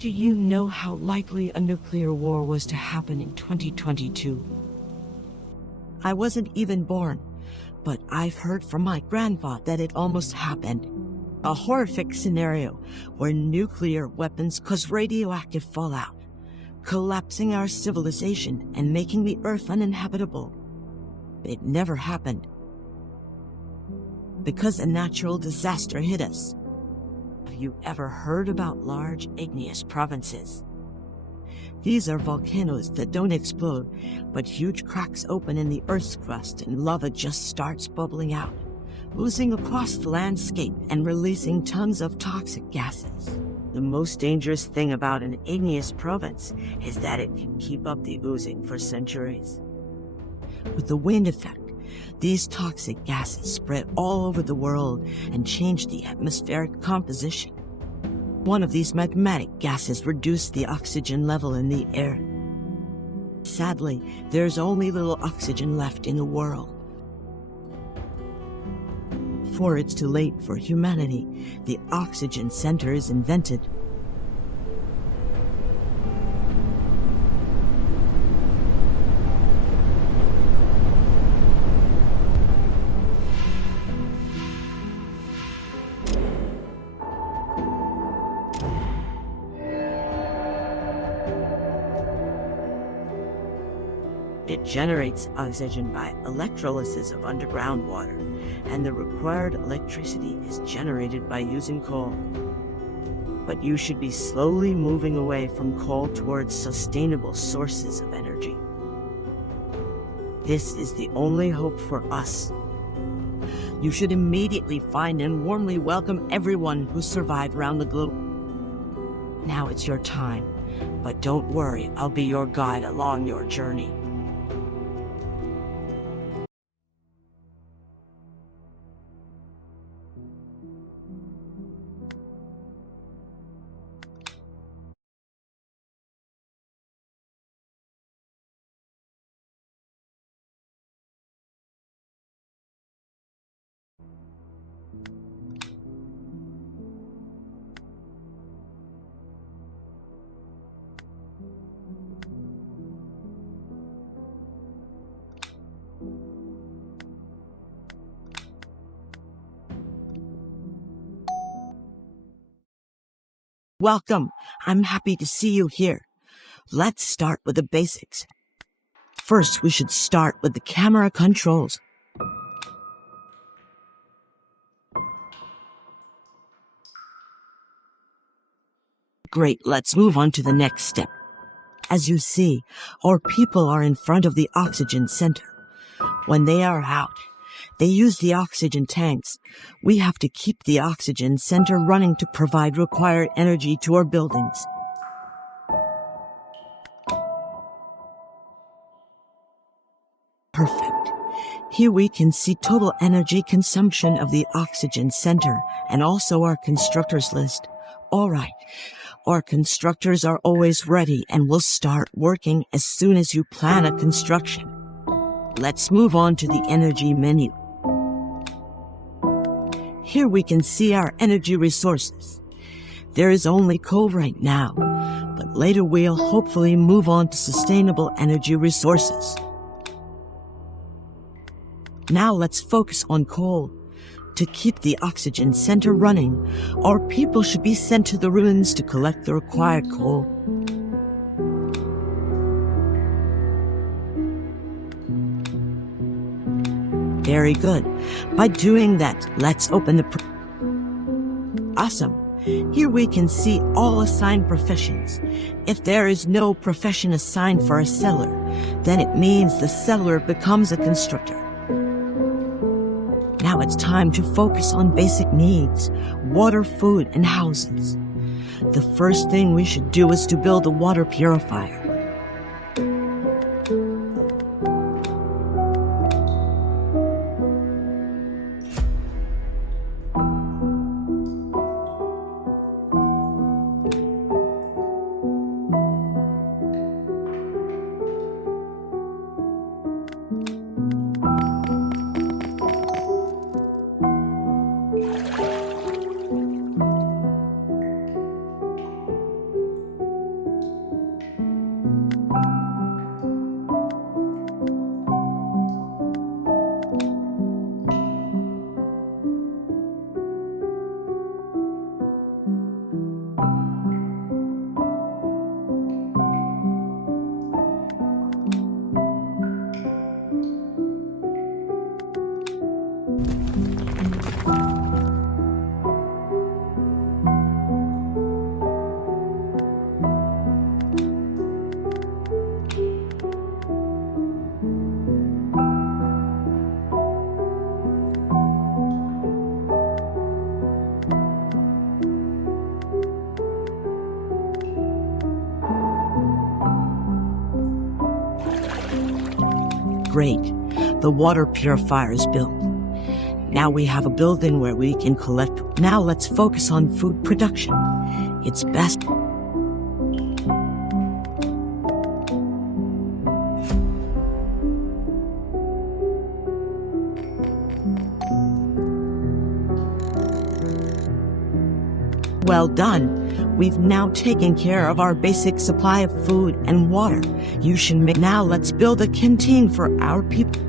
Do you know how likely a nuclear war was to happen in 2022? I wasn't even born, but I've heard from my grandpa that it almost happened. A horrific scenario where nuclear weapons cause radioactive fallout, collapsing our civilization and making the Earth uninhabitable. It never happened, because a natural disaster hit us. Have you ever heard about large igneous provinces? These are volcanoes that don't explode, but huge cracks open in the Earth's crust and lava just starts bubbling out, oozing across the landscape and releasing tons of toxic gases. The most dangerous thing about an igneous province is that it can keep up the oozing for centuries. With the wind effect, these toxic gases spread all over the world and change the atmospheric composition. One of these magmatic gases reduced the oxygen level in the air. Sadly, there's only little oxygen left in the world. Before it's too late for humanity, the Oxygen Center is invented. It generates oxygen by electrolysis of underground water, and the required electricity is generated by using coal. But you should be slowly moving away from coal towards sustainable sources of energy. This is the only hope for us. You should immediately find and warmly welcome everyone who survived around the globe. Now it's your time, but don't worry, I'll be your guide along your journey. Welcome. I'm happy to see you here. Let's start with the basics. First, we should start with the camera controls. Great, let's move on to the next step. As you see, our people are in front of the Oxygen Center. When they are out, they use the oxygen tanks. We have to keep the Oxygen Center running to provide required energy to our buildings. Perfect. Here we can see total energy consumption of the Oxygen Center and also our constructors list. All right. Our constructors are always ready and will start working as soon as you plan a construction. Let's move on to the energy menu. Here we can see our energy resources. There is only coal right now, but later we'll hopefully move on to sustainable energy resources. Now let's focus on coal. To keep the Oxygen Center running, our people should be sent to the ruins to collect the required coal. Very good. By doing that, let's open the Awesome. Here we can see all assigned professions. If there is no profession assigned for a settler, then it means the settler becomes a constructor. Now it's time to focus on basic needs, water, food, and houses. The first thing we should do is to build a water purifier. Great. The water purifier is built. Now we have a building where we can collect. Now let's focus on food production. It's best. Well done. We've now taken care of our basic supply of food and water. You should make. Now let's build a canteen for our people.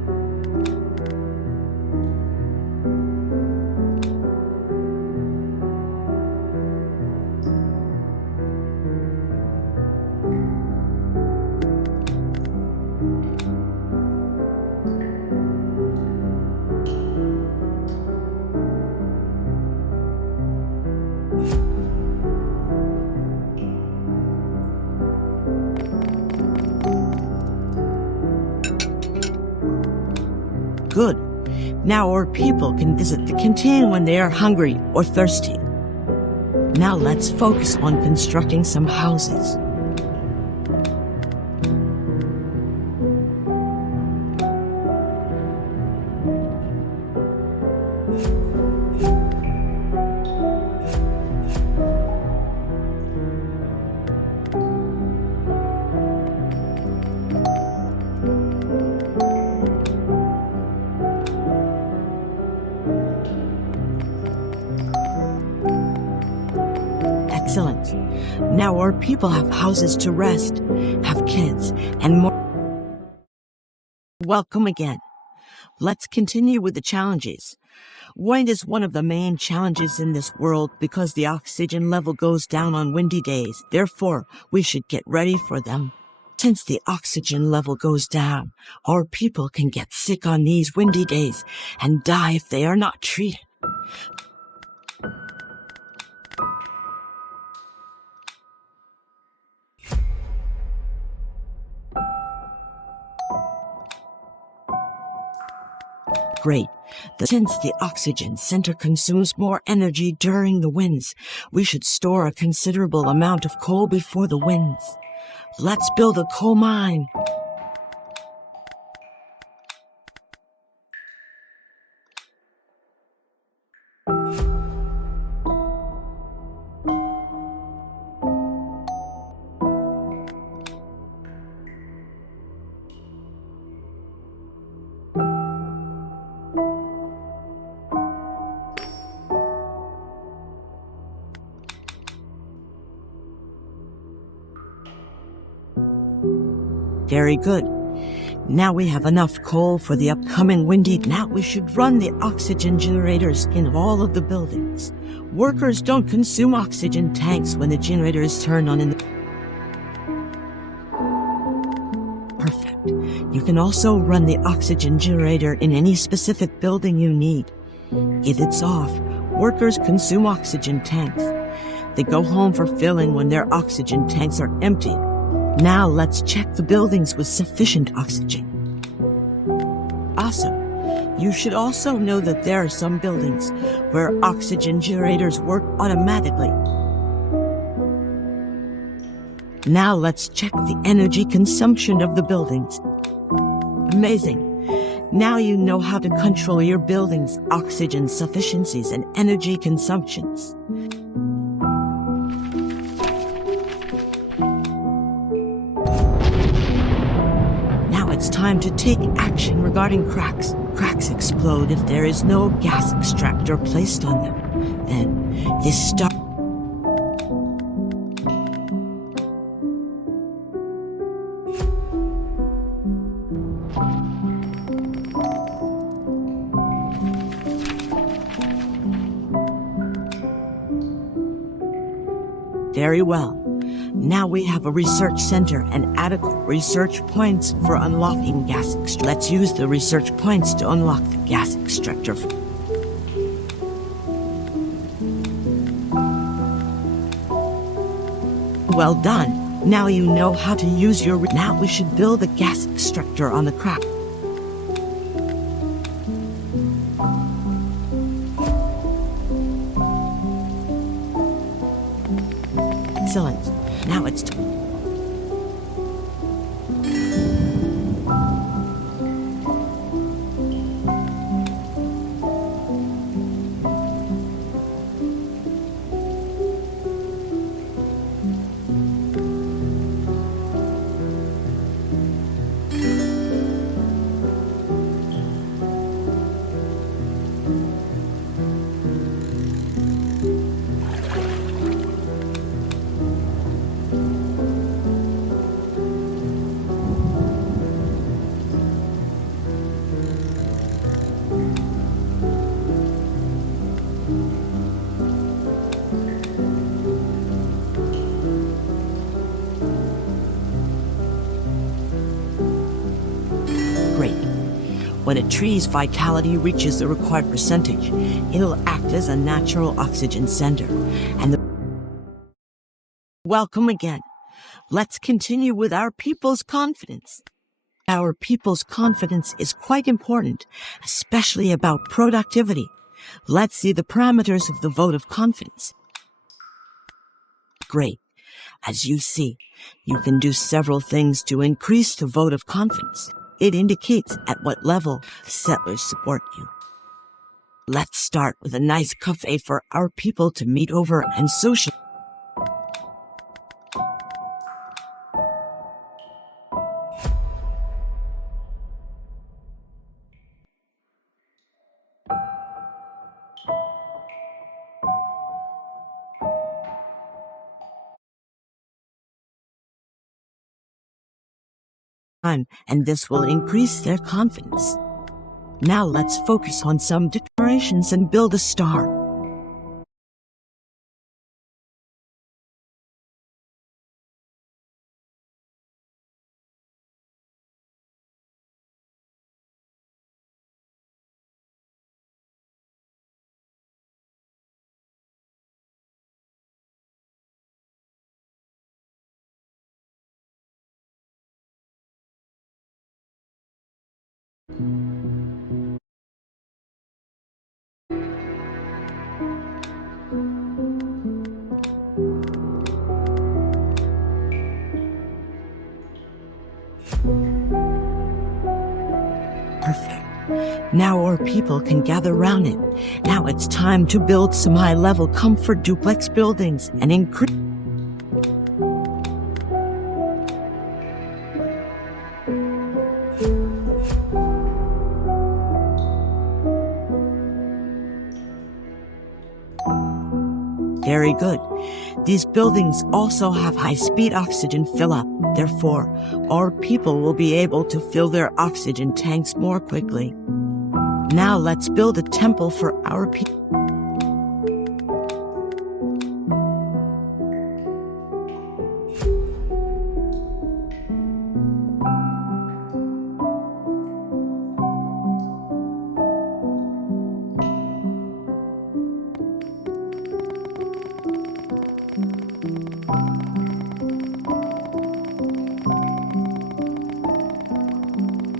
Good. Now our people can visit the canteen when they are hungry or thirsty. Now let's focus on constructing some houses. Excellent. Now our people have houses to rest, have kids, and more. Welcome again. Let's continue with the challenges. Wind is one of the main challenges in this world because the oxygen level goes down on windy days. Therefore, we should get ready for them. Since the oxygen level goes down, our people can get sick on these windy days and die if they are not treated. Great. Since the oxygen center consumes more energy during the winds, we should store a considerable amount of coal before the winds. Let's build a coal mine. Very good. Now we have enough coal for the upcoming windy. Now we should run the oxygen generators in all of the buildings. Workers don't consume oxygen tanks when the generator is turned on in the... Perfect. You can also run the oxygen generator in any specific building you need. If it's off, workers consume oxygen tanks. They go home for filling when their oxygen tanks are empty. Now let's check the buildings with sufficient oxygen. Awesome. You should also know that there are some buildings where oxygen generators work automatically. Now let's check the energy consumption of the buildings. Amazing. Now you know how to control your building's oxygen sufficiencies and energy consumptions. It's time to take action regarding cracks. Cracks explode if there is no gas extractor placed on them. Then this starts. Very well. Now we have a research center and adequate research points for unlocking gas extractor. Let's use the research points to unlock the gas extractor. Well done. Now you know how to use your... Now we should build a gas extractor on the crack. Excellent. Now it's When a tree's vitality reaches the required percentage, it'll act as a natural oxygen sender. Welcome again. Let's continue with our people's confidence. Our people's confidence is quite important, especially about productivity. Let's see the parameters of the vote of confidence. Great. As you see, you can do several things to increase the vote of confidence. It indicates at what level settlers support you. Let's start with a nice cafe for our people to meet over and social. And this will increase their confidence. Now let's focus on some decorations and build a star. Perfect. Now our people can gather around it. Now it's time to build some high-level comfort duplex buildings and increase. Very good. These buildings also have high-speed oxygen fill-up. Therefore, our people will be able to fill their oxygen tanks more quickly. Now let's build a temple for our people.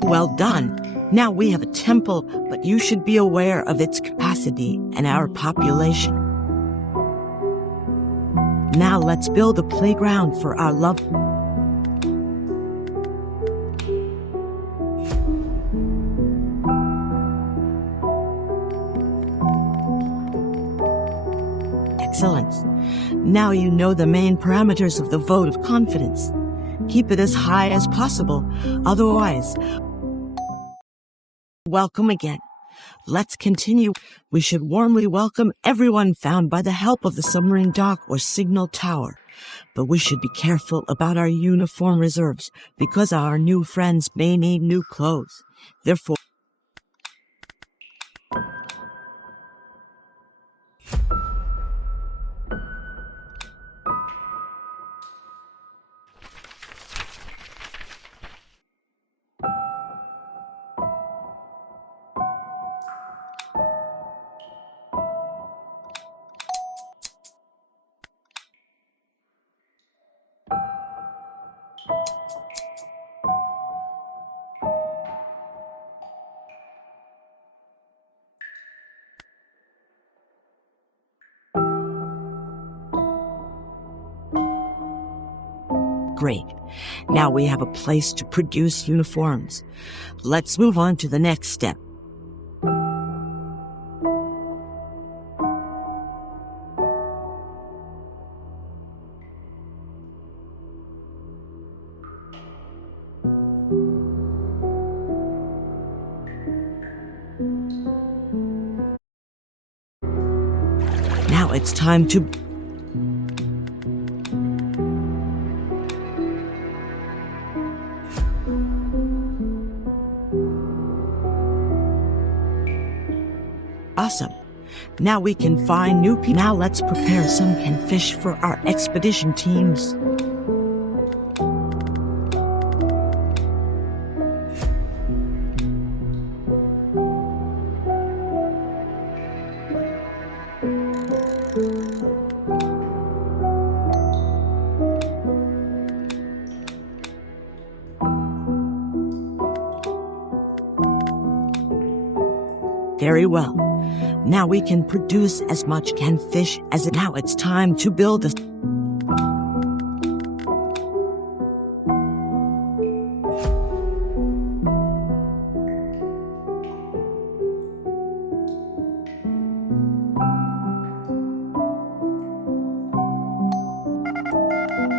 Well done. Now we have a temple, but you should be aware of its capacity and our population. Now let's build a playground for our love. Excellent. Now you know the main parameters of the vote of confidence. Keep it as high as possible. Otherwise, welcome again. Let's continue. We should warmly welcome everyone found by the help of the submarine dock or signal tower. But we should be careful about our uniform reserves because our new friends may need new clothes. Therefore, great. Now we have a place to produce uniforms. Let's move on to the next step. Now it's time to awesome. Now we can find new people. Now let's prepare some canned fish for our expedition teams. Very well. Now we can produce as much canned fish as it. Now it's time to build a...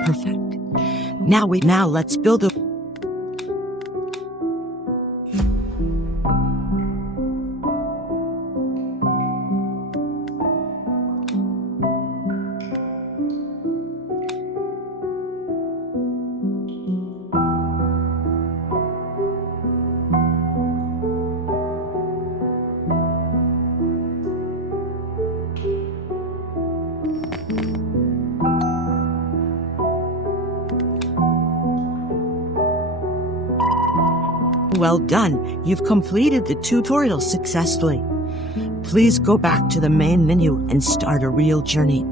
Perfect. Now let's build a... Well done, you've completed the tutorial successfully. Please go back to the main menu and start a real journey.